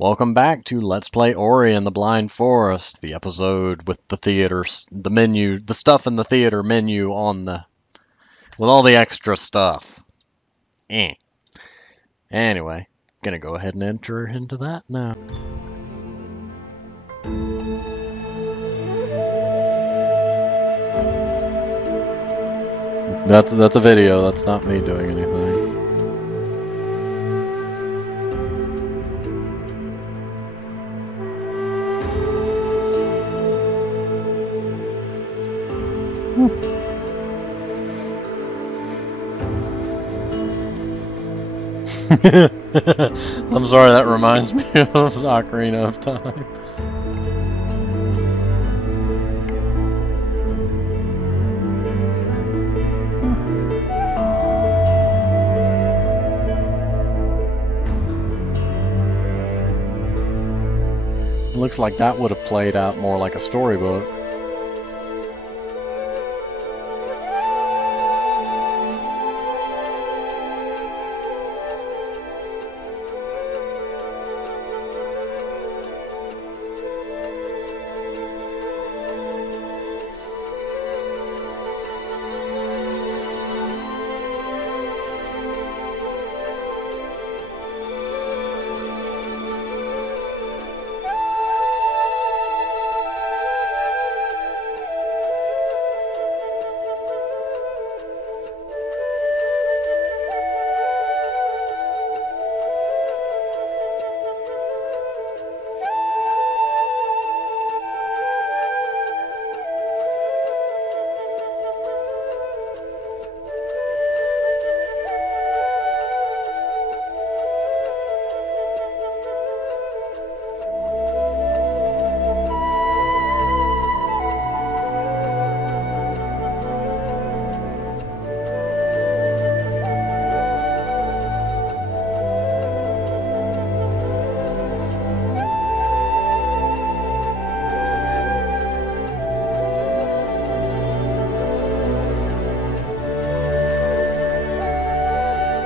Welcome back to Let's Play Ori and the Blind Forest, the episode with the theaters, the menu, the stuff in the theater menu on the, with all the extra stuff. Anyway, gonna go ahead and enter into that now. That's a video, that's not me doing anything. I'm sorry, that reminds me of Ocarina of Time. Looks like that would have played out more like a storybook.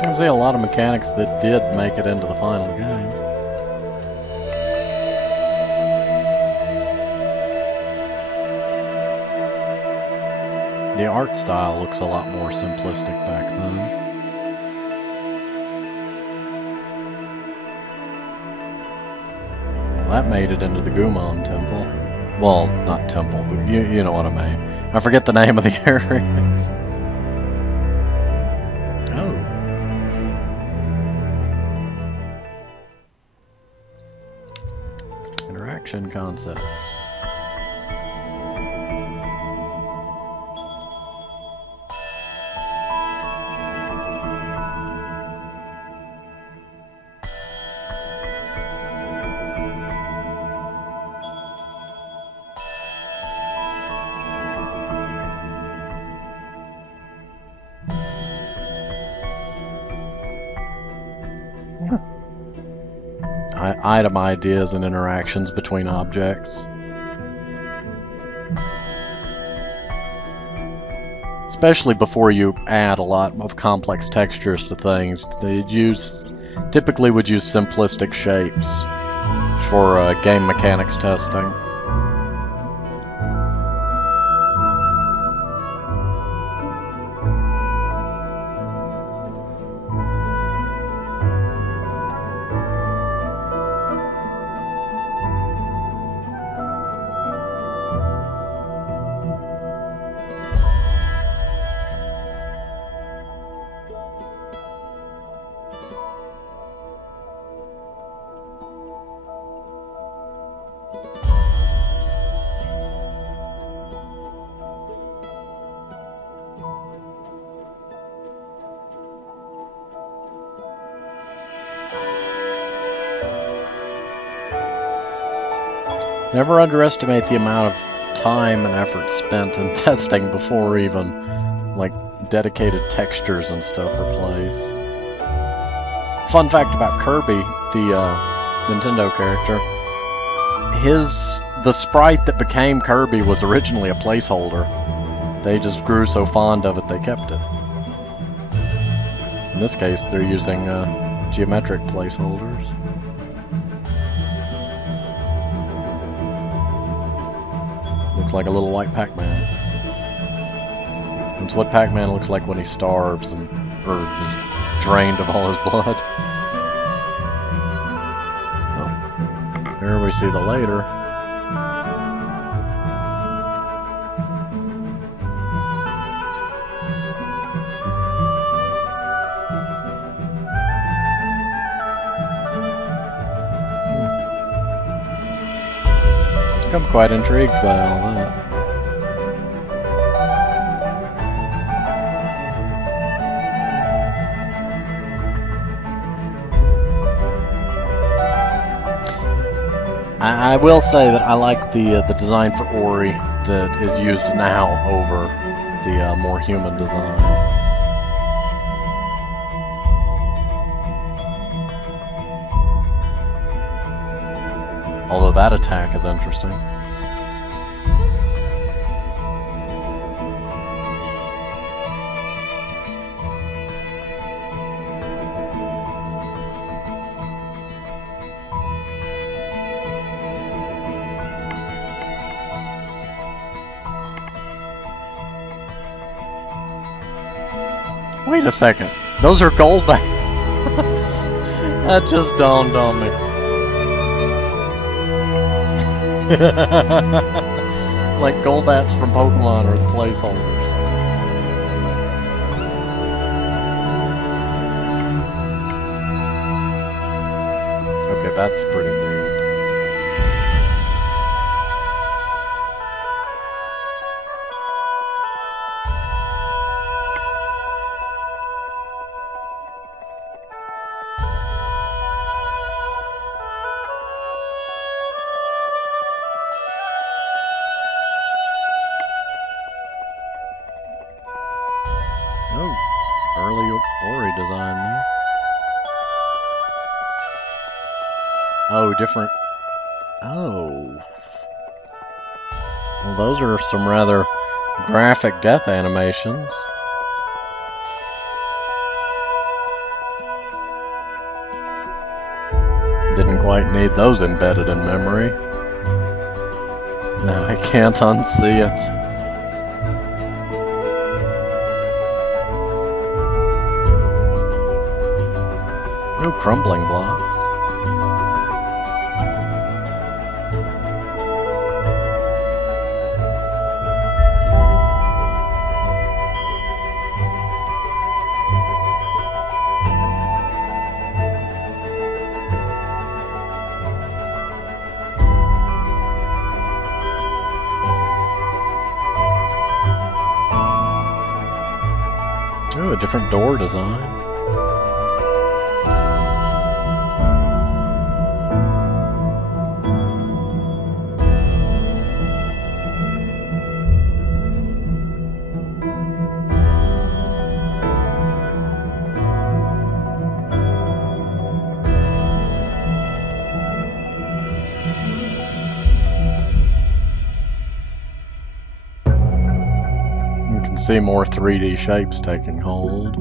I see a lot of mechanics that did make it into the final game. The art style looks a lot more simplistic back then. Well, that made it into the Ghumao temple. Well, not temple, but you know what I mean. I forget the name of the area. Concepts. Item ideas and interactions between objects. Especially before you add a lot of complex textures to things, they typically would use simplistic shapes for game mechanics testing. Never underestimate the amount of time and effort spent in testing before even, like, dedicated textures and stuff are placed. Fun fact about Kirby, the Nintendo character, the sprite that became Kirby was originally a placeholder. They just grew so fond of it they kept it. In this case, they're using geometric placeholders. Looks like a little white Pac-Man. It's what Pac-Man looks like when he starves and or is drained of all his blood. Oh. Here we see the later. I'm quite intrigued by all that. I will say that I like the design for Ori that is used now over the more human design. Although that attack is interesting. Wait a second. Those are gold bats. That just dawned on me. Like Golbats from Pokemon are the placeholders. Okay, that's pretty neat. Oh, early Ori design there. Oh, different. Oh. Well, those are some rather graphic death animations. Didn't quite need those embedded in memory. Now I can't unsee it. No crumbling blocks. Oh, a different door design. See more 3D shapes taking hold.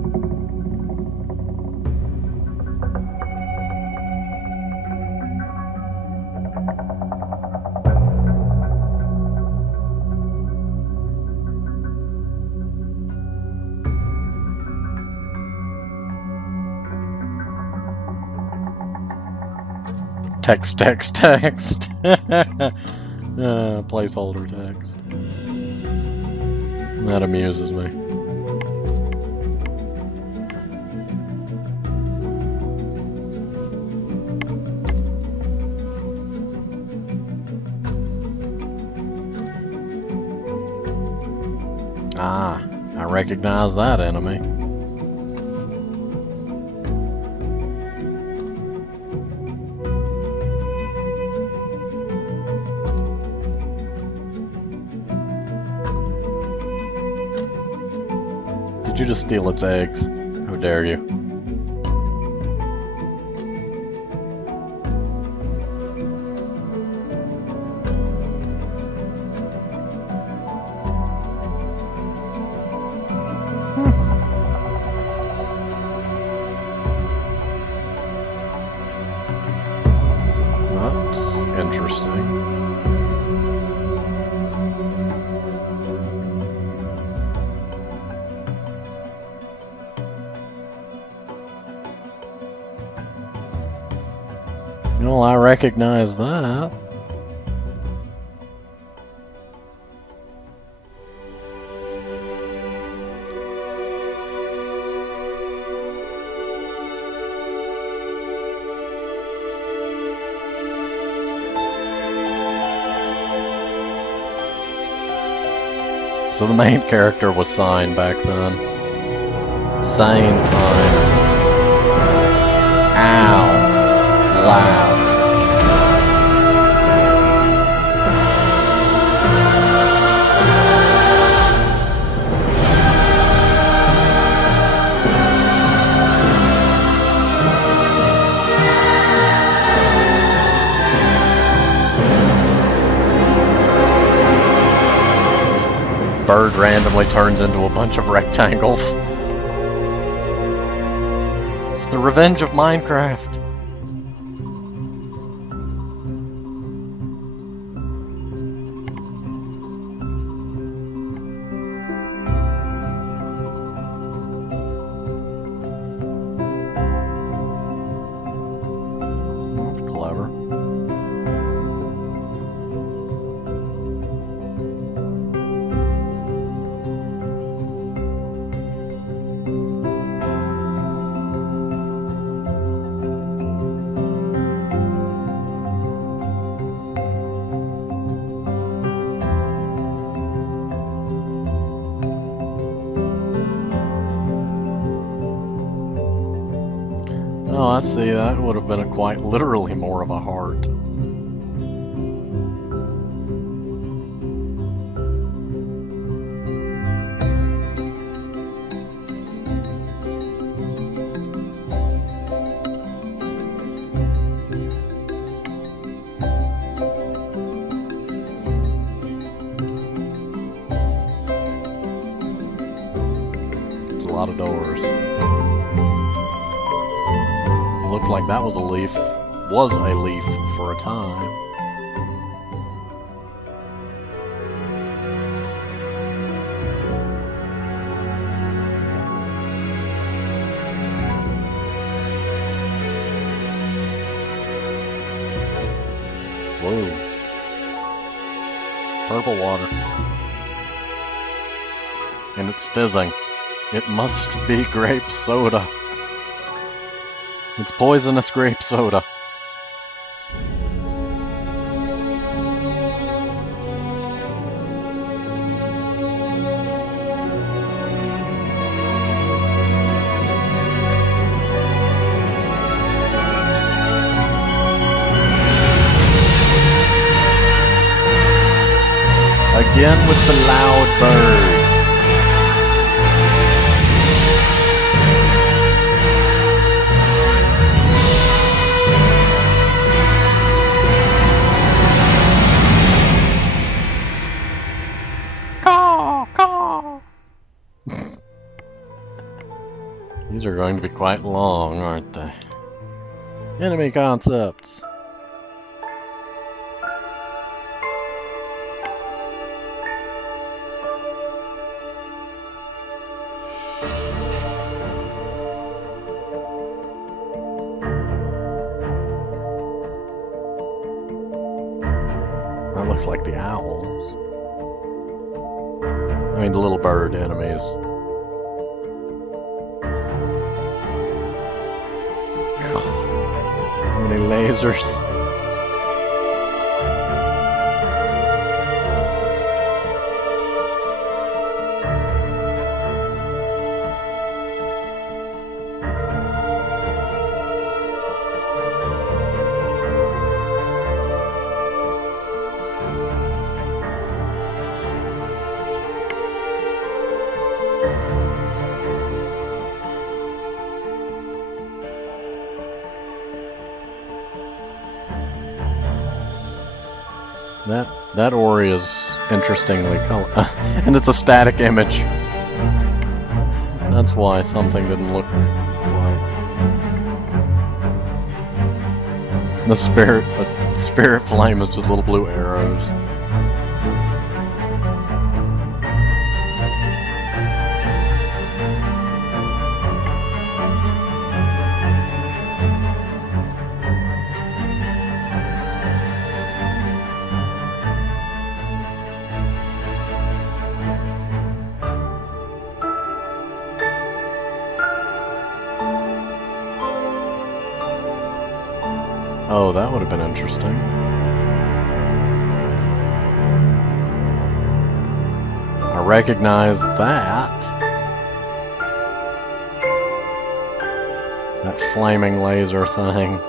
Text. Placeholder text. That amuses me. Ah, I recognize that enemy. Did you just steal its eggs? How dare you? That's interesting. Well, I recognize that. So the main character was Sign back then. Sane Sign. Ow. Loud. Bird randomly turns into a bunch of rectangles. It's the revenge of Minecraft. That's clever. Oh, I see. That would have been quite literally more of a heart. There's a lot of doors. Looks like that was a leaf. Was a leaf for a time. Whoa. Purple water. And it's fizzing. It must be grape soda. It's poisonous grape soda. Again with the loud bird. These are going to be quite long, aren't they? Enemy concepts. That looks like the owls. I mean the little bird enemies. So many lasers. That ori is interestingly colored, and it's a static image. That's why something didn't look right. The spirit flame is just little blue arrows. Oh, that would have been interesting. I recognize that. That flaming laser thing.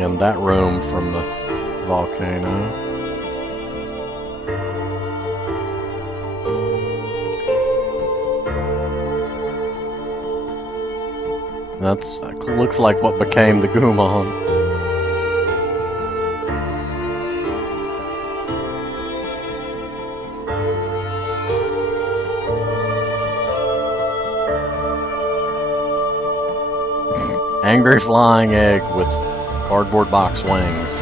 And that room from the volcano. That's looks like what became the Ghumao. Angry flying egg with cardboard box wings.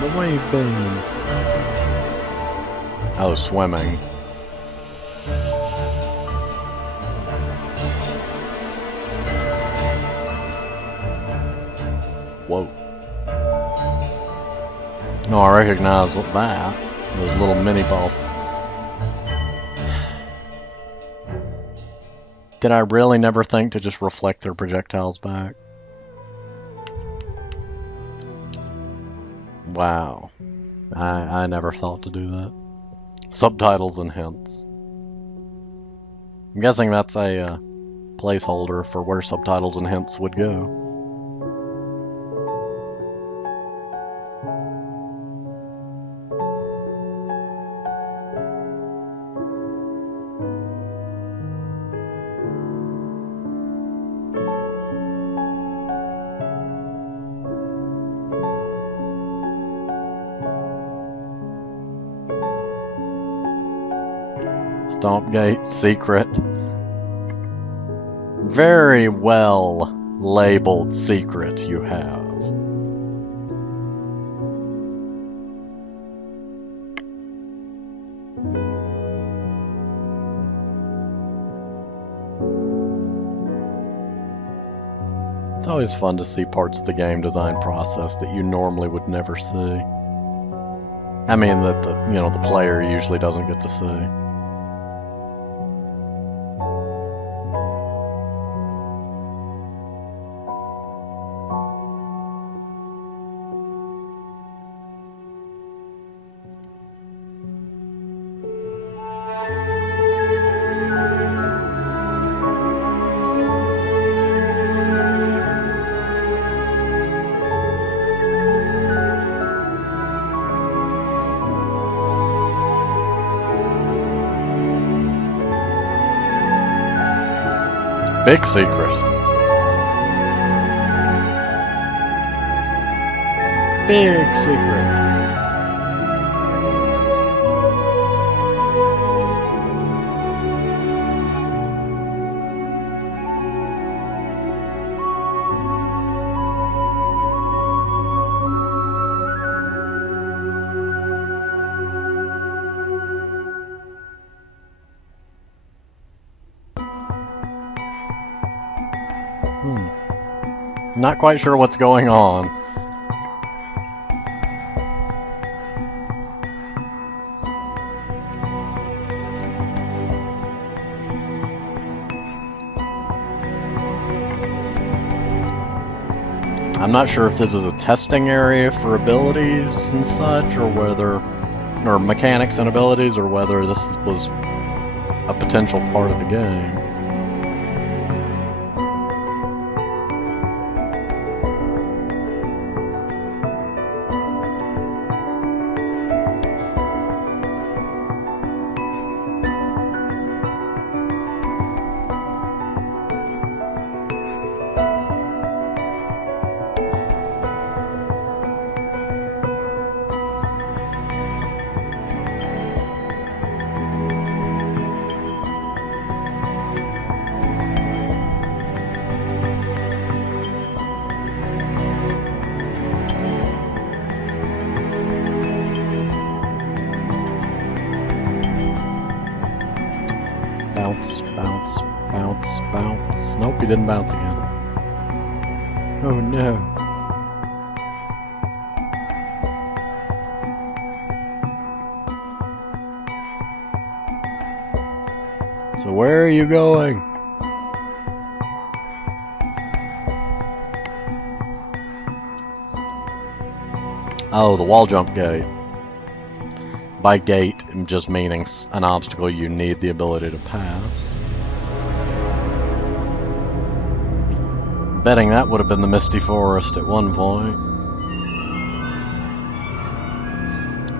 The wave beam. Oh, swimming. Whoa. No, I recognize that. Those little mini balls. Did I really never think to just reflect their projectiles back? Wow. I never thought to do that. Subtitles and hints. I'm guessing that's a placeholder for where subtitles and hints would go. Stompgate secret. Very well labeled secret you have. It's always fun to see parts of the game design process that you normally would never see. I mean that the player usually doesn't get to see. Big secret. Big secret. Not quite sure what's going on. I'm not sure if this is a testing area for abilities and such, or mechanics and abilities, or whether this was a potential part of the game. Bounce, bounce, bounce, bounce. Nope, he didn't bounce again. Oh no. So where are you going? Oh, the wall jump gate. By gate, I'm just meaning an obstacle you need the ability to pass. Betting that would have been the Misty Forest at one point.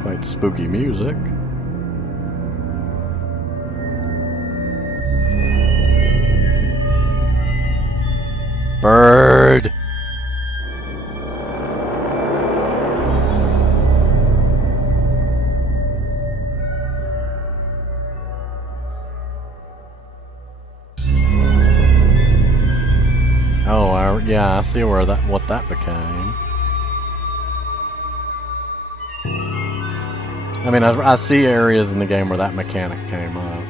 Quite spooky music. Bird! Oh, yeah, I see where what that became. I mean, I see areas in the game where that mechanic came up.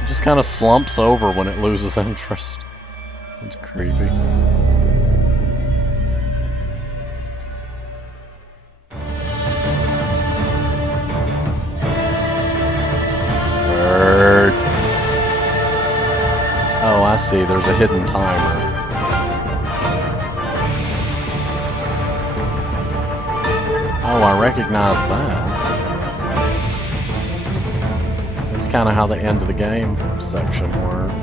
It just kind of slumps over when it loses interest. It's creepy. Bird. Oh, I see. There's a hidden timer. Oh, I recognize that. That's kind of how the end of the game section works.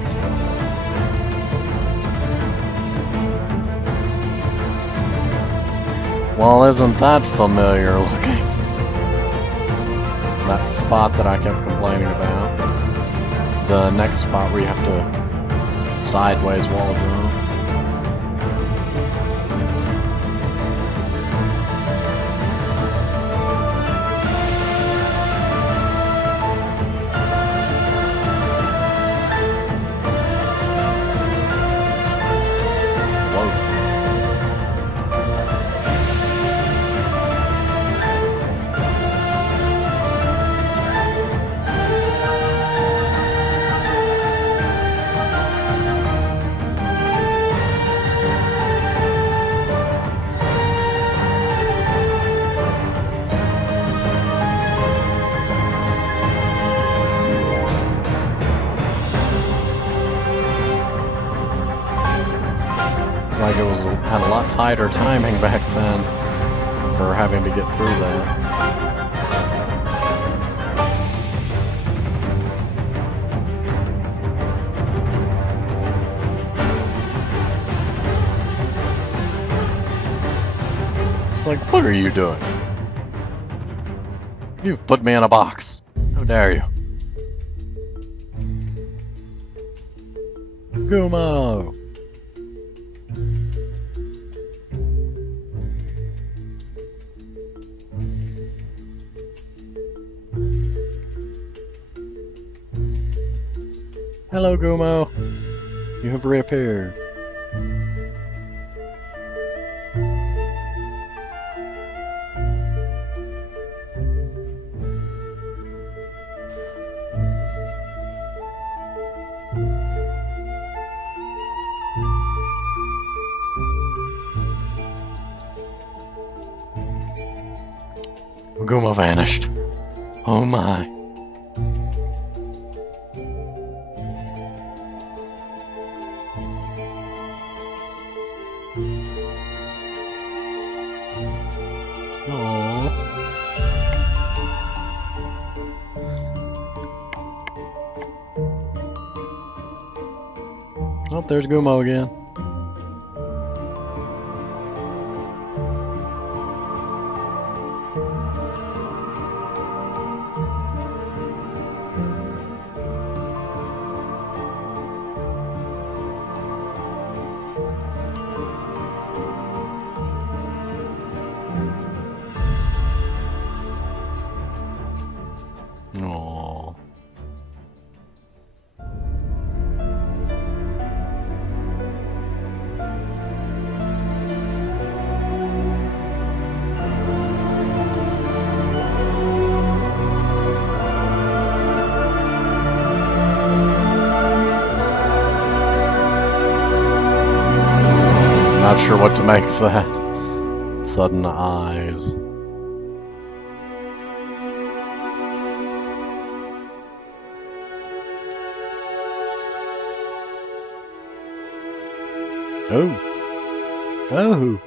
Well, isn't that familiar looking? That spot that I kept complaining about. The next spot where you have to sideways wall jump. Like it had a lot tighter timing back then for having to get through that. It's like, what are you doing? You've put me in a box. How dare you? Ghumao! Hello, Ghumao. You have reappeared. Ghumao vanished. Oh my. Oh, there's Ghumao again. Aww. Not sure what to make of that. Sudden eyes. Oh. Oh.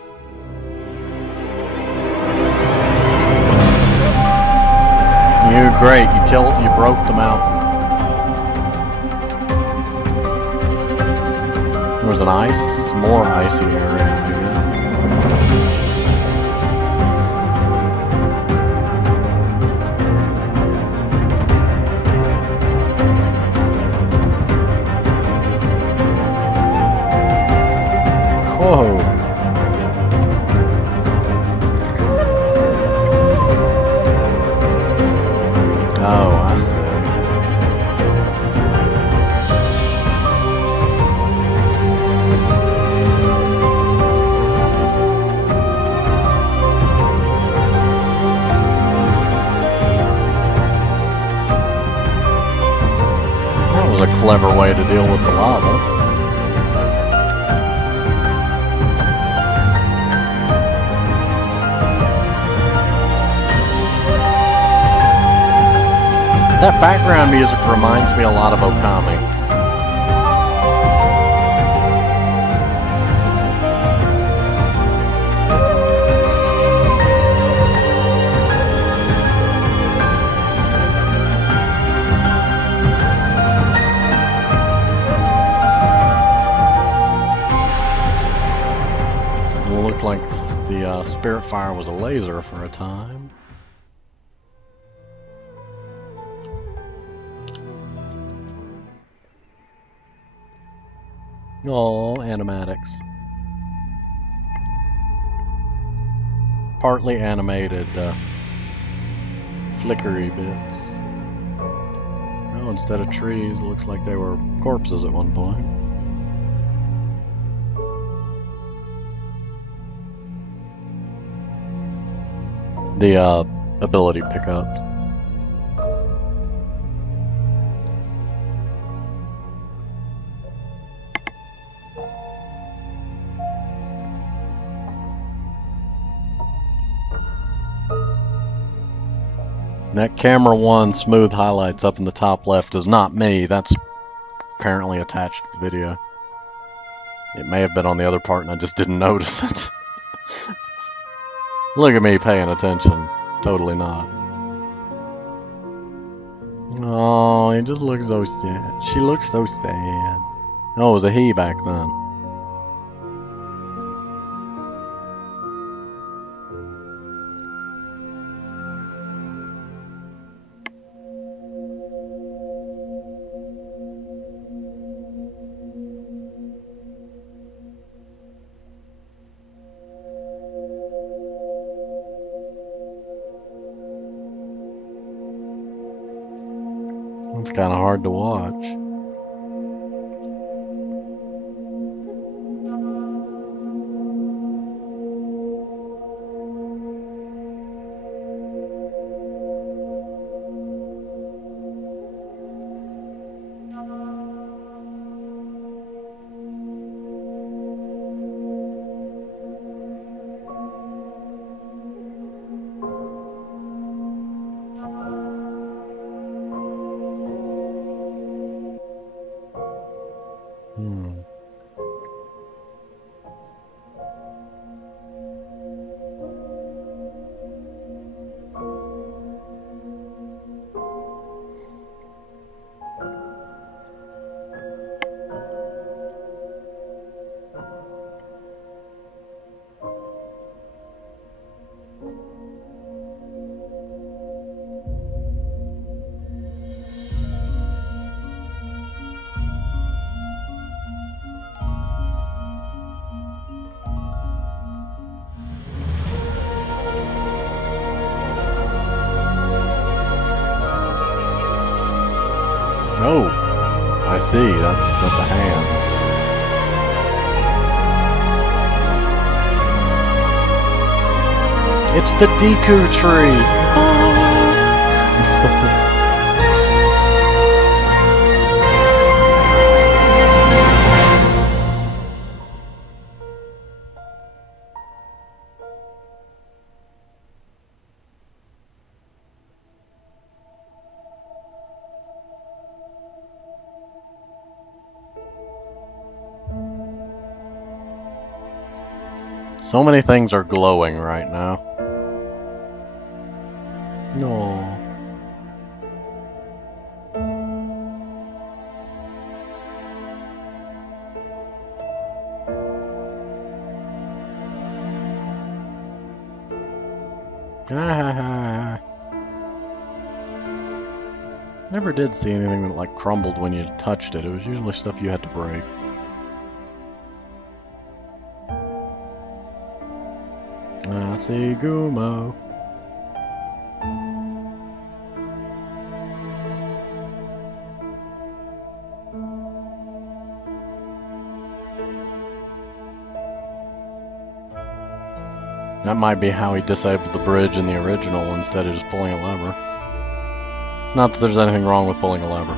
You're great. You broke the mountain. There was an more icy area, I guess. Whoa. Oh, I see. That was a clever way to deal with the lava. That background music reminds me a lot of Okami. It looked like the spirit fire was a laser for a time. Oh, animatics. Partly animated flickery bits. Oh, instead of trees, it looks like they were corpses at one point. The ability pickups. That camera 1 smooth highlights up in the top left is not me. That's apparently attached to the video. It may have been on the other part and I just didn't notice it. Look at me paying attention. Totally not. Oh, he just looks so sad. She looks so sad. Oh, it was a he back then. It's kind of hard to watch. Oh, I see. That's a hand. It's the Deku tree. So many things are glowing right now. No. Never did see anything that like crumbled when you touched it. It was usually stuff you had to break. I see Ghumao. That might be how he disabled the bridge in the original instead of just pulling a lever. Not that there's anything wrong with pulling a lever.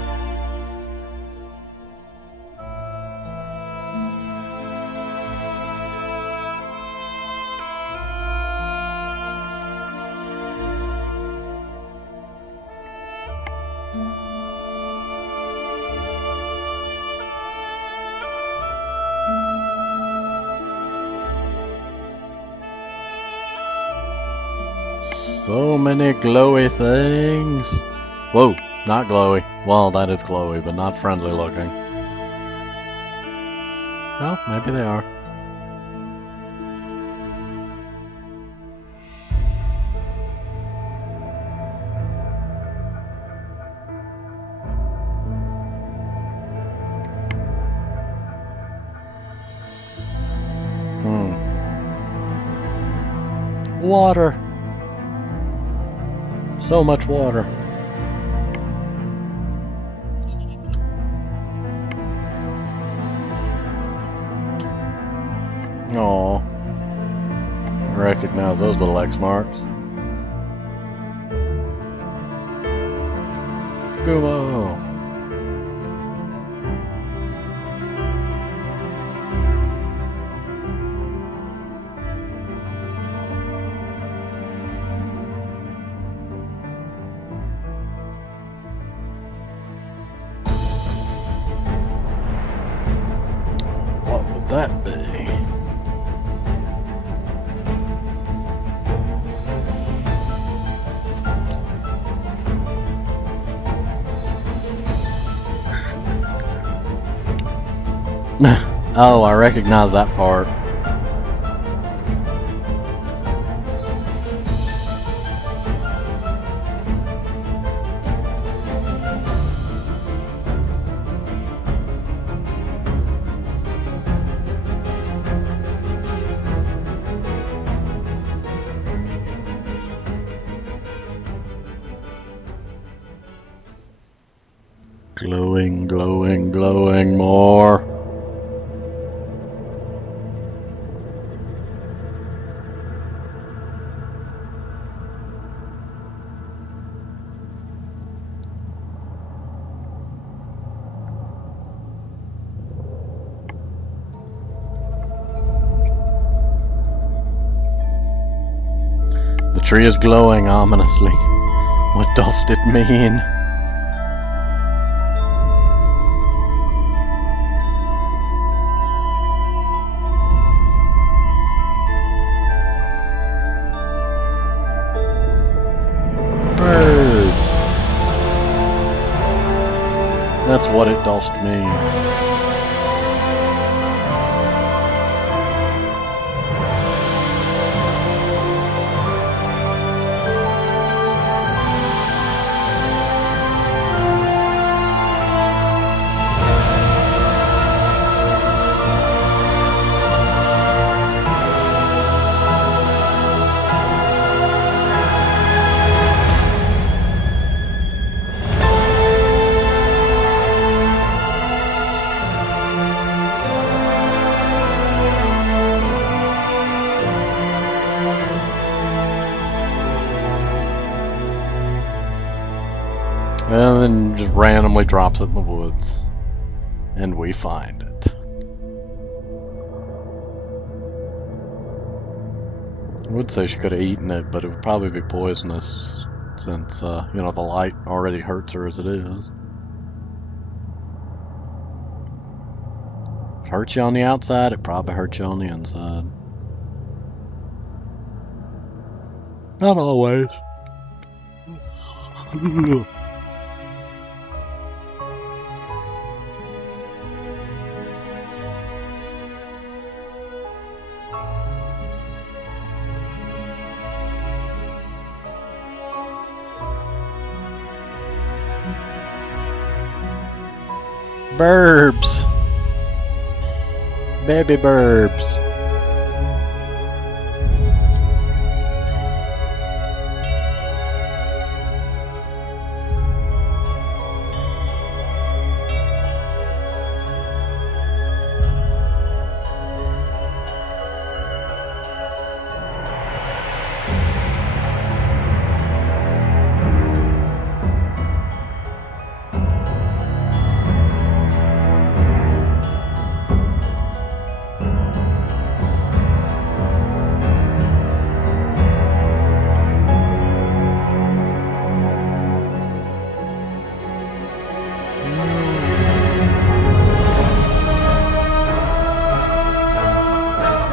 So many glowy things. Whoa, not glowy. Well, that is glowy, but not friendly looking. Well, maybe they are. Water. So much water. Oh, recognize those little X marks. Ghumao. What would that be? Oh, I recognize that part. Glowing, glowing, glowing more. The tree is glowing ominously. What does it mean? Bird. That's what it does mean. And then just randomly drops it in the woods. And we find it. I would say she could have eaten it, but it would probably be poisonous since, you know, the light already hurts her as it is. If it hurts you on the outside, it probably hurts you on the inside. Not always. Burbs! Baby Burbs!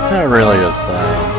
That really is sad.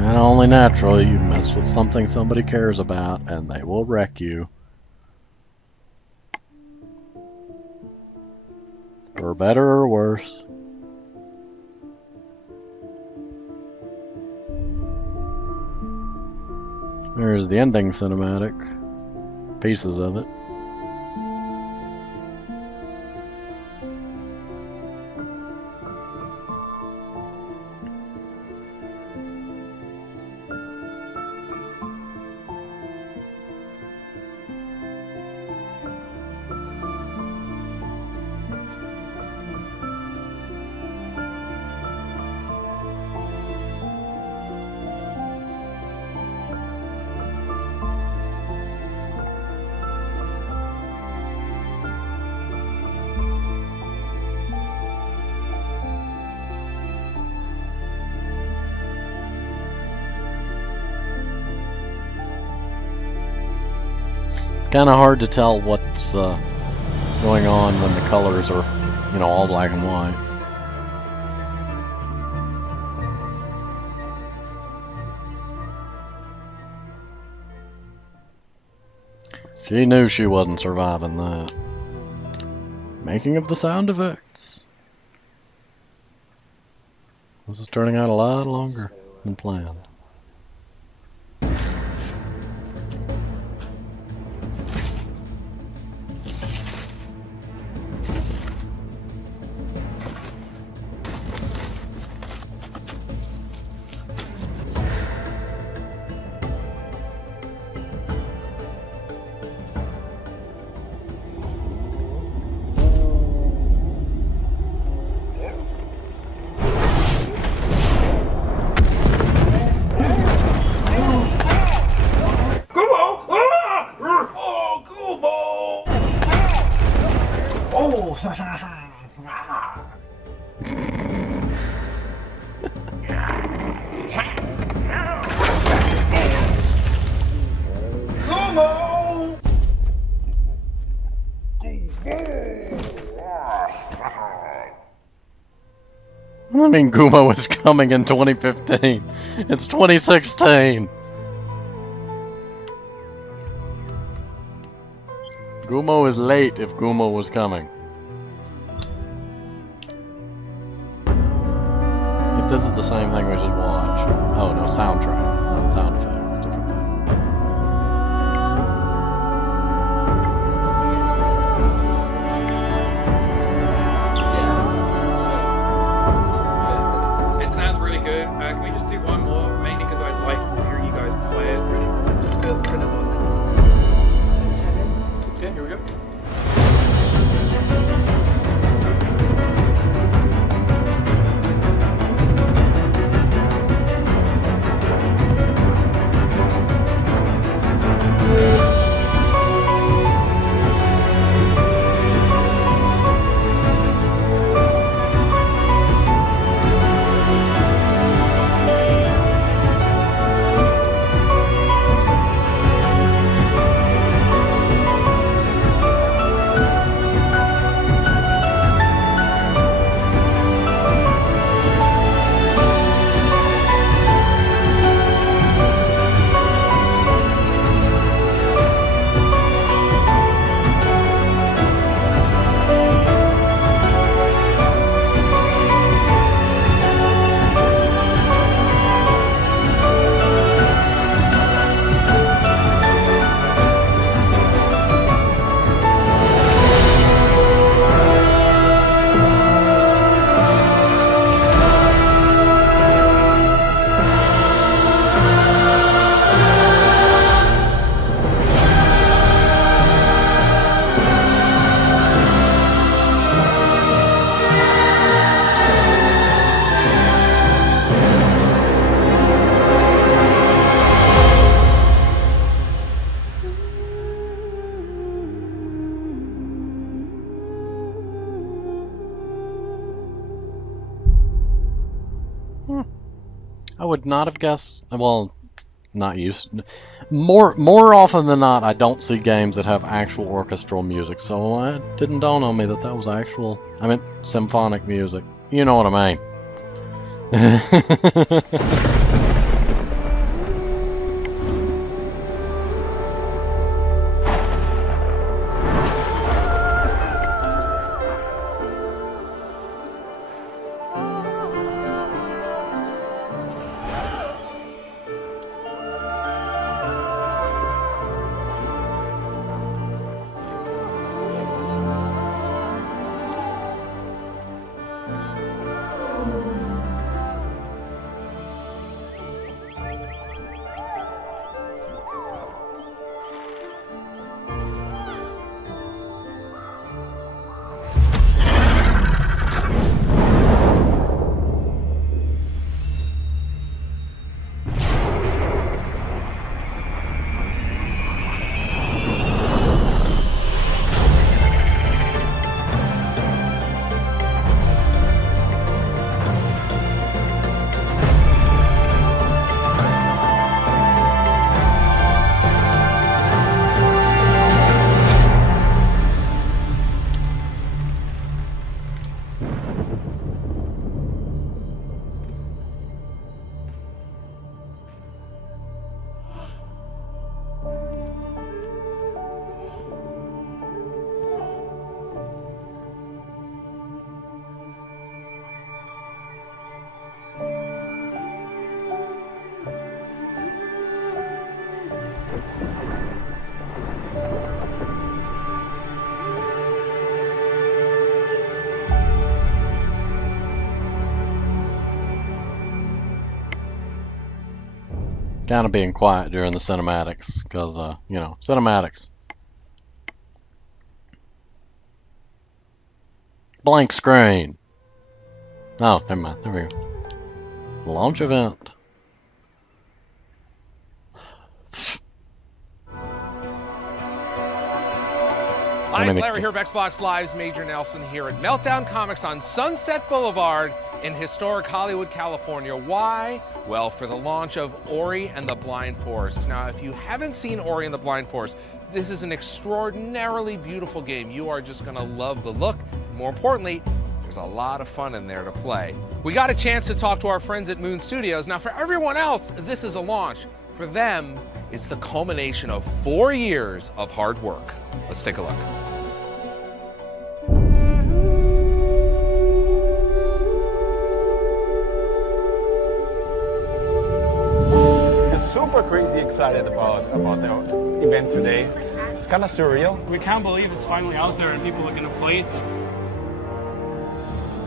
Only natural, you mess with something somebody cares about and they will wreck you. For better or worse. There's the ending cinematic. Pieces of it. Kind of hard to tell what's going on when the colors are, you know, all black and white. She knew she wasn't surviving that. Making of the sound effects. This is turning out a lot longer than planned. I mean, Ghumao is coming in 2015. It's 2016. Ghumao is late if Ghumao was coming. If this is the same thing we should watch. Oh no, soundtrack, not sound effects, different thing. Can we just do one more? Mainly because I like hearing you guys play it. Ready? Just go for another one then. Okay, here we go. I would not have guessed. Well, not used. More often than not, I don't see games that have actual orchestral music, so it didn't dawn on me that that was actual. I meant symphonic music. You know what I mean. Kind of being quiet during the cinematics, because, you know, cinematics. Blank screen. Oh, never mind. There we go. Launch event. Hi, it's Larry here of Xbox Live's Major Nelson here at Meltdown Comics on Sunset Boulevard in historic Hollywood, California. Why? Well, for the launch of Ori and the Blind Forest. Now, if you haven't seen Ori and the Blind Forest, this is an extraordinarily beautiful game. You are just gonna love the look. More importantly, there's a lot of fun in there to play. We got a chance to talk to our friends at Moon Studios. Now, for everyone else, this is a launch. For them, it's the culmination of 4 years of hard work. Let's take a look. Super crazy excited about the event today. It's kind of surreal. We can't believe it's finally out there and people are going to play it.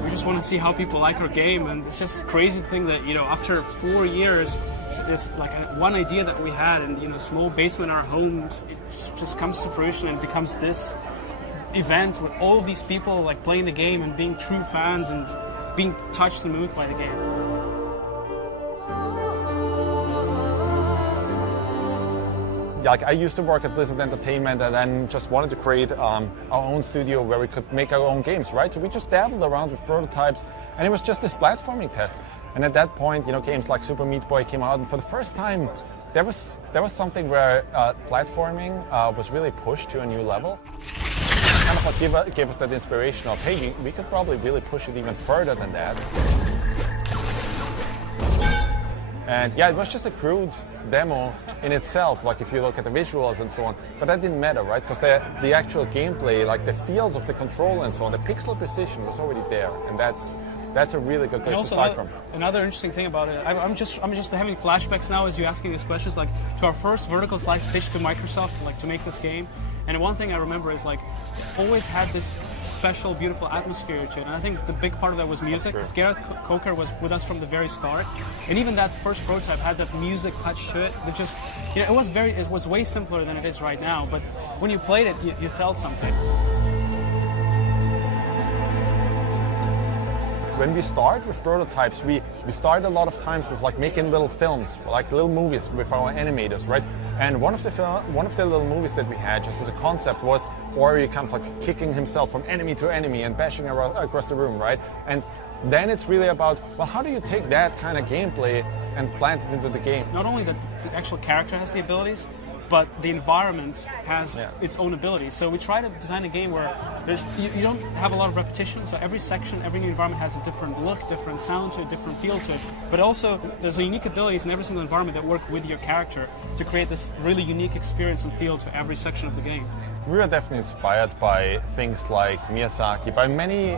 We just want to see how people like our game, and it's just a crazy thing that, you know, after 4 years, it's like one idea that we had in, you know, small basement in our homes, it just comes to fruition and becomes this event with all of these people like playing the game and being true fans and being touched and moved by the game. Like, I used to work at Blizzard Entertainment and then just wanted to create our own studio where we could make our own games, right? So we just dabbled around with prototypes, and it was just this platforming test. And at that point, you know, games like Super Meat Boy came out, and for the first time, there was something where platforming was really pushed to a new level. Kind of what gave us that inspiration of, hey, we could probably really push it even further than that. And yeah, it was just a crude demo in itself, like if you look at the visuals and so on, but that didn't matter, right? Because the actual gameplay, like the feels of the control and so on, the pixel precision was already there, and that's a really good place to start from. Another interesting thing about it, I'm just having flashbacks now as you asking these questions, like to our first vertical slice pitch to Microsoft, like to make this game. And one thing I remember is like always had this special, beautiful atmosphere to it. And I think the big part of that was music. Gareth Coker was with us from the very start, and even that first prototype had that music touch to it. That just, you know, it was way simpler than it is right now. But when you played it, you felt something. When we start with prototypes, we start a lot of times with like making little films, like little movies with our animators, right? And one of the little movies that we had just as a concept was Ori kind of like kicking himself from enemy to enemy and bashing across the room, right? And then it's really about, well, how do you take that kind of gameplay and plant it into the game? Not only that the actual character has the abilities, but the environment has its own abilities. So we try to design a game where you don't have a lot of repetition, so every section, every new environment has a different look, different sound to it, different feel to it. But also, there's unique abilities in every single environment that work with your character to create this really unique experience and feel to every section of the game. We were definitely inspired by things like Miyazaki, by many,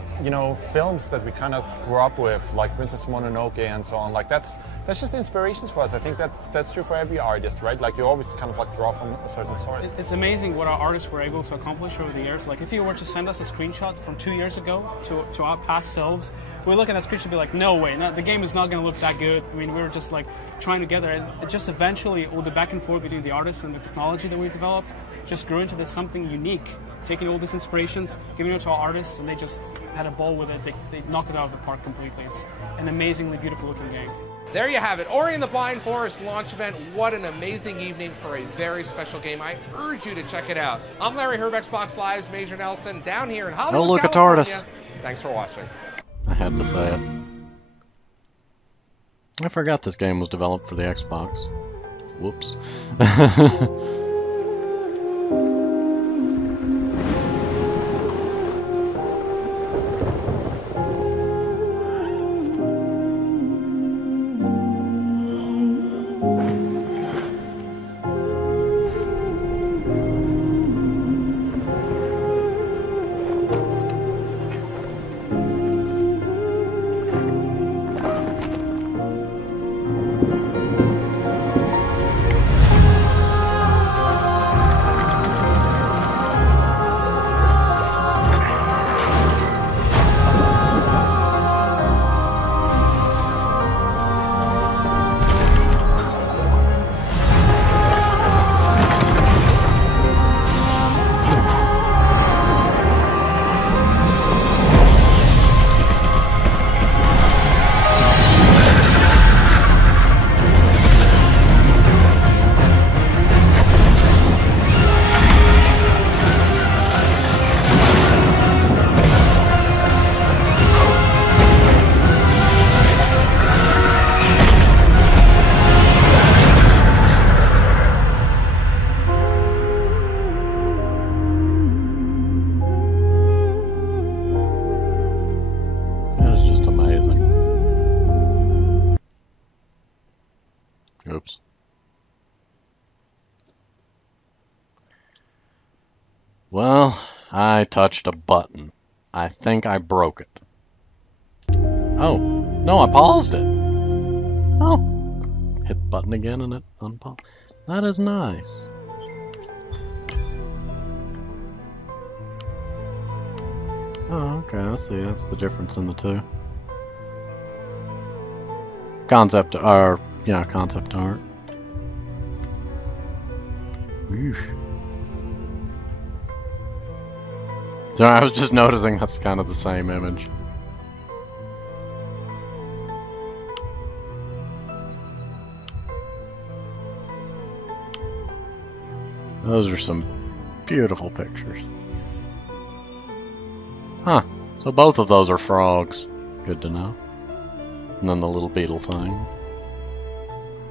films that we kind of grew up with, like Princess Mononoke and so on. Like that's just inspirations for us. I think that's true for every artist, right? Like you always kind of like draw from a certain source. It's amazing what our artists were able to accomplish over the years. Like if you were to send us a screenshot from 2 years ago to our past selves, we look at that screenshot and be like, no way, the game is not going to look that good. I mean, we were just like trying together, and it just eventually all the back and forth between the artists and the technology that we developed just grew into this something unique, taking all these inspirations, giving it to our artists, and they just had a ball with it. They knocked it out of the park completely. It's an amazingly beautiful looking game. There you have it, Ori and the Blind Forest launch event. What an amazing evening for a very special game. I urge you to check it out. I'm Larry Herb, Xbox Live's Major Nelson, down here in Hollywood, look at California. TARDIS. Thanks for watching. I had to say it. I forgot this game was developed for the Xbox. Whoops. Oops. Well, I touched a button. I think I broke it. Oh, no, I paused it. Oh, hit the button again and it unpaused. That is nice. Oh, okay, I see. That's the difference in the two. Concept art. Yeah, concept art. Oof. So I was just noticing that's kind of the same image. Those are some beautiful pictures. Huh. So both of those are frogs. Good to know. And then the little beetle thing.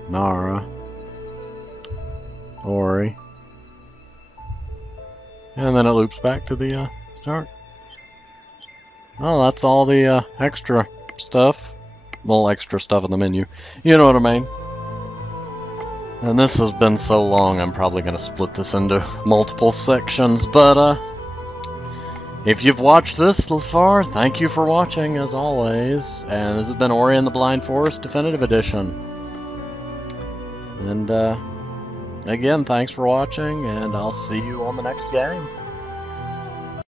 Nara. Ori. And then it loops back to the start. Well, that's all the extra stuff. Well, extra stuff in the menu. You know what I mean. And this has been so long, I'm probably going to split this into multiple sections. But if you've watched this so far, thank you for watching, as always. And this has been Ori and the Blind Forest Definitive Edition. And again, thanks for watching, and I'll see you on the next game.